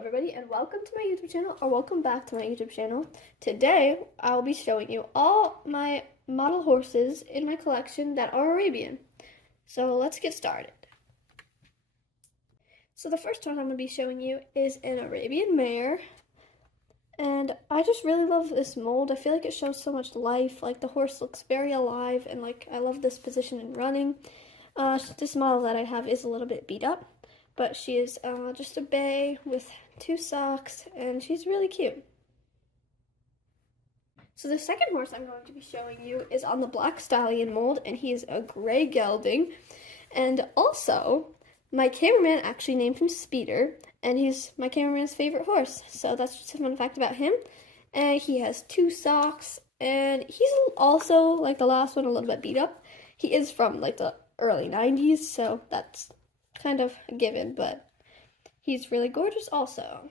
everybody, and welcome to my YouTube channel, or welcome back to my YouTube channel. Today I'll be showing you all my model horses in my collection that are Arabian. So let's get started. So the first one I'm going to be showing you is an Arabian mare, and I just really love this mold. I feel like it shows so much life. Like, the horse looks very alive, and like I love this position in running. This model that I have is a little bit beat up, but she is just a bay with 2 socks, and she's really cute. So the second horse I'm going to be showing you is on the Black Stallion mold, and he is a gray gelding. And also, my cameraman actually named him Speeder, and he's my cameraman's favorite horse. So that's just a fun fact about him. And he has 2 socks, and he's also, like the last one, a little bit beat up. He is from like the early 90s, so that's kind of a given, but he's really gorgeous also.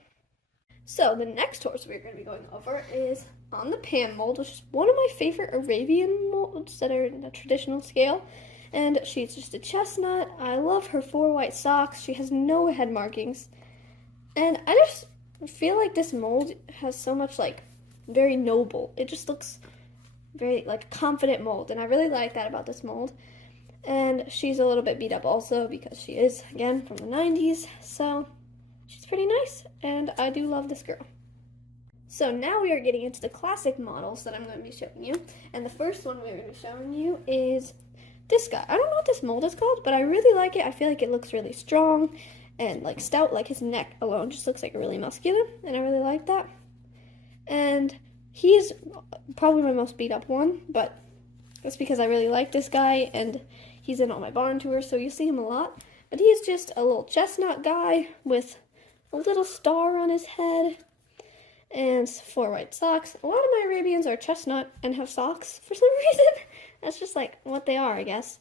So the next horse we're going to be going over is on the Pan mold, which is one of my favorite Arabian molds that are in the traditional scale. And she's just a chestnut. I love her 4 white socks. She has no head markings. And I just feel like this mold has so much, like, very noble. It just looks very, like, confident mold. And I really like that about this mold. And she's a little bit beat up also because she is, again, from the 90s. So she's pretty nice, and I do love this girl. So now we are getting into the classic models that I'm going to be showing you. And the first one we're going to be showing you is this guy. I don't know what this mold is called, but I really like it. I feel like it looks really strong and like stout. Like, his neck alone just looks like really muscular, and I really like that. And he's probably my most beat up one, but that's because I really like this guy, and he's in all my barn tours, so you see him a lot. But he's just a little chestnut guy with a little star on his head and 4 white socks. A lot of my Arabians are chestnut and have socks for some reason. That's just like what they are, I guess.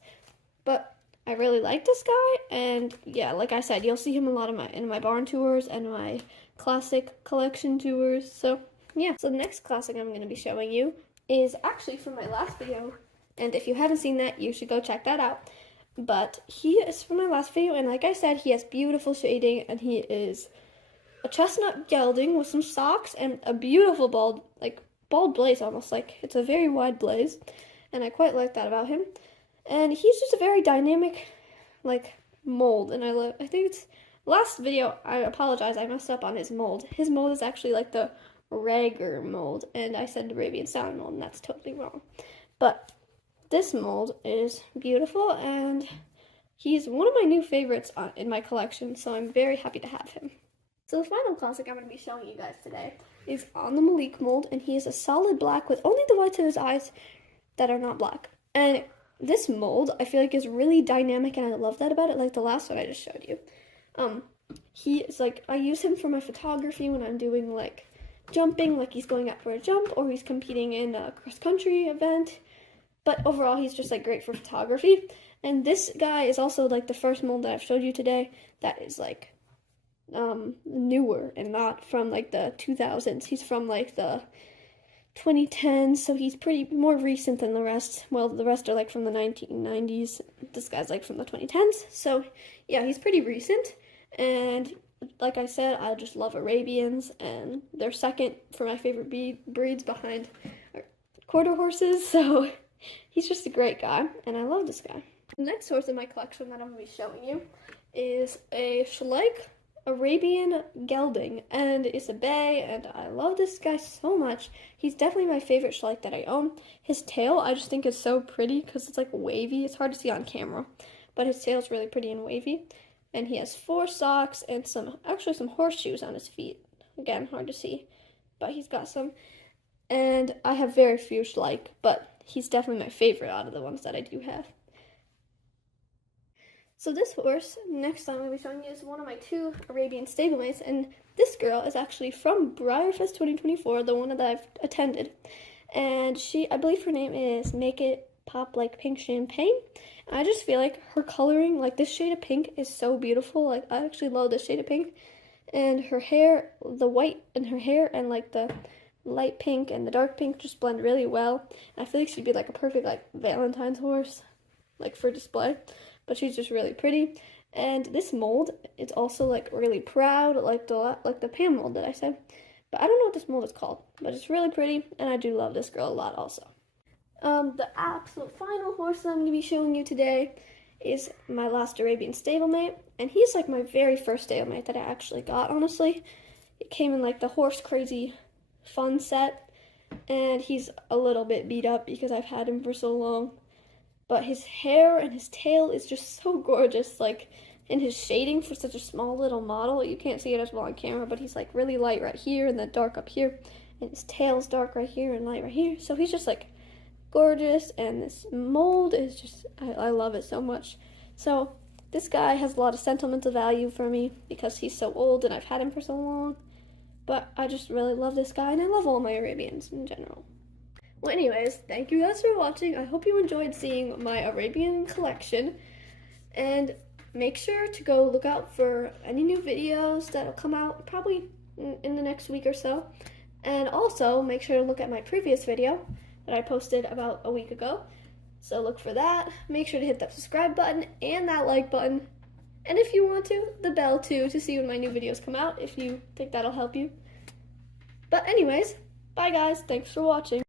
But I really like this guy, and yeah, like I said, you'll see him a lot in my barn tours and my classic collection tours. So yeah. So the next classic I'm going to be showing you is actually from my last video, and if you haven't seen that, you should go check that out. But he is from my last video, and like I said, he has beautiful shading, and he is a chestnut gelding with some socks and a beautiful bald blaze almost. Like, it's a very wide blaze, and I quite like that about him. And he's just a very dynamic, like, mold, and I think it's, last video, I apologize, I messed up on his mold. His mold is actually like the Rager mold, and I said Arabian Stallion mold, and that's totally wrong. But this mold is beautiful, and he's one of my new favorites in my collection, so I'm very happy to have him. So the final classic I'm going to be showing you guys today is on the Malik mold, and he is a solid black with only the whites of his eyes that are not black. And this mold, I feel like, is really dynamic, and I love that about it, like the last one I just showed you. He is like, I use him for my photography when I'm doing like jumping, like he's going up for a jump, or he's competing in a cross-country event. But overall, he's just like great for photography. And this guy is also like the first mold that I've showed you today that is like newer and not from like the 2000s. He's from like the 2010s, so he's pretty more recent than the rest. Well, the rest are like from the 1990s. This guy's like from the 2010s. So yeah, he's pretty recent. And like I said, I just love Arabians, and they're second for my favorite breeds behind quarter horses. So he's just a great guy, and I love this guy. The next horse in my collection that I'm going to be showing you is a Schleich Arabian gelding, and it's a bay, and I love this guy so much. He's definitely my favorite Schleich that I own. His tail, I just think, is so pretty because it's like wavy. It's hard to see on camera, but his tail is really pretty and wavy. And he has 4 socks and some horseshoes on his feet. Again, hard to see, but he's got some. And I have very few Schleich, but he's definitely my favorite out of the ones that I do have. So this horse, next time I'm going to be showing you, is one of my 2 Arabian stablemates, and this girl is actually from Breyerfest 2024, the one that I've attended. And I believe her name is Make It Pop Like Pink Champagne. And I just feel like her coloring, like this shade of pink, is so beautiful. Like, I actually love this shade of pink. And her hair, the white in her hair and like the light pink and the dark pink just blend really well. And I feel like she'd be like a perfect like Valentine's horse, like for display. But she's just really pretty. And this mold, it's also like really proud, like the Pam mold that I said. But I don't know what this mold is called, but it's really pretty, and I do love this girl a lot also. The absolute final horse that I'm going to be showing you today is my last Arabian stablemate, and he's like my very first stablemate that I actually got, honestly. It came in like the Horse Crazy Fun set, and he's a little bit beat up because I've had him for so long. But his hair and his tail is just so gorgeous, like in his shading for such a small little model. You can't see it as well on camera, but he's like really light right here and then dark up here, and his tail's dark right here and light right here. So he's just like gorgeous, and this mold is just, I love it so much. So this guy has a lot of sentimental value for me because he's so old and I've had him for so long. But I just really love this guy, and I love all my Arabians in general. Well, anyways, thank you guys for watching. I hope you enjoyed seeing my Arabian collection, and make sure to go look out for any new videos that'll come out probably in the next week or so. And also make sure to look at my previous video that I posted about a week ago. So look for that. Make sure to hit that subscribe button and that like button. And if you want to, the bell too, to see when my new videos come out, if you think that'll help you. But anyways, bye guys. Thanks for watching.